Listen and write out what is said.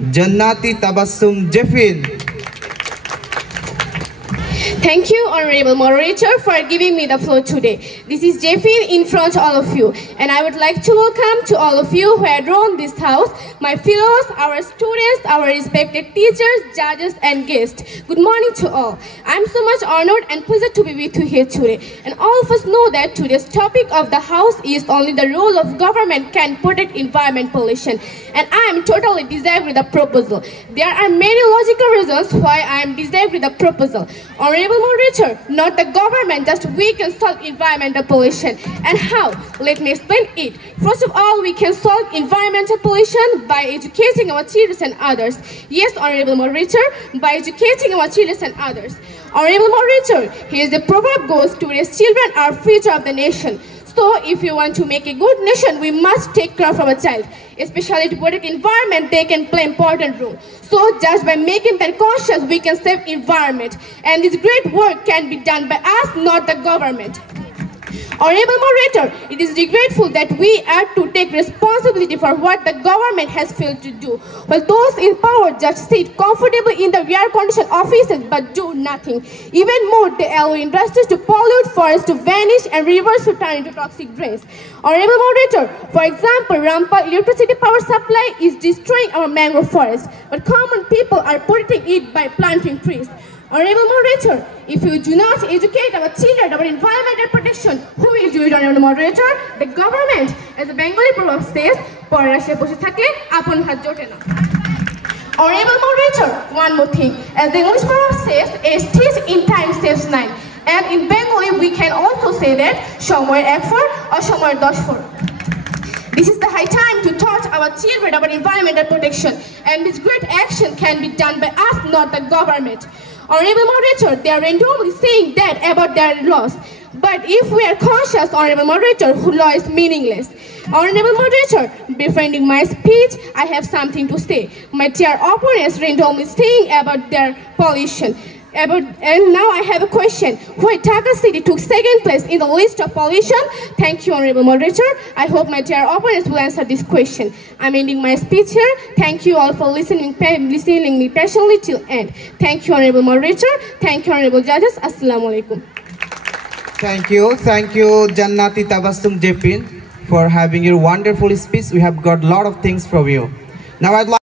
Jannati Tabassum Jeffin. Thank you, Honorable Moderator, for giving me the floor today. This is Jeffin in front of all of you, and I would like to welcome to all of you who have drawn this house, my fellows, our students, our respected teachers, judges, and guests. Good morning to all. I'm so much honored and pleased to be with you here today. And all of us know that today's topic of the house is only the role of government can protect environment pollution. And I am totally disagree with the proposal. There are many logical reasons why I am disagree with the proposal. Honorable Moderator, not the government, just we can solve environmental pollution. And how? Let me explain it. First of all, we can solve environmental pollution by educating our children and others. Yes, Honorable Moderator, by educating our children and others. Honorable Moderator, here the proverb goes, today's children are future of the nation. So if you want to make a good nation, we must take care of our child. Especially to protect environment, they can play important role. So just by making them conscious, we can save environment. And this great work can be done by us, not the government. Honorable Moderator, it is regretful that we are to take responsibility for what the government has failed to do, while those in power just sit comfortably in the air-conditioned offices but do nothing. Even more, they allow industries to pollute, forests to vanish, and rivers to turn into toxic drains. Honorable Moderator, for example, Rampal electricity power supply is destroying our mangrove forests, but common people are protecting it by planting trees. Honorable Moderator, if you do not educate our children about environmental protection, who will do it, Honorable Moderator? The government. As the Bengali proverb says, "Porashe boshe thakle apon hat jote na." Honorable Moderator, one more thing. As the English proverb says, "A stitch in time saves nine." And in Bengali, we can also say that "Shomoyer ek for" or "Shomoyer dosh for." This is the high time to teach our children about environmental protection, and this great action can be done by us, not the government. Honorable Moderator, they are randomly saying that about their laws. But if we are conscious, Honorable Moderator, who law is meaningless. Honorable Moderator, befriending my speech, I have something to say. My dear opponents randomly saying about their pollution. And now I have a question. Why Dhaka City took second place in the list of pollution? Thank you, Honorable Moderator. I hope my dear opponents will answer this question. I'm ending my speech here. Thank you all for listening me patiently till end. Thank you, Honorable Moderator. Thank you, Honorable Judges. Assalamu alaikum. Thank you, Jannati Tabassum Jeffin, for having your wonderful speech. We have got a lot of things from you. Now I'd like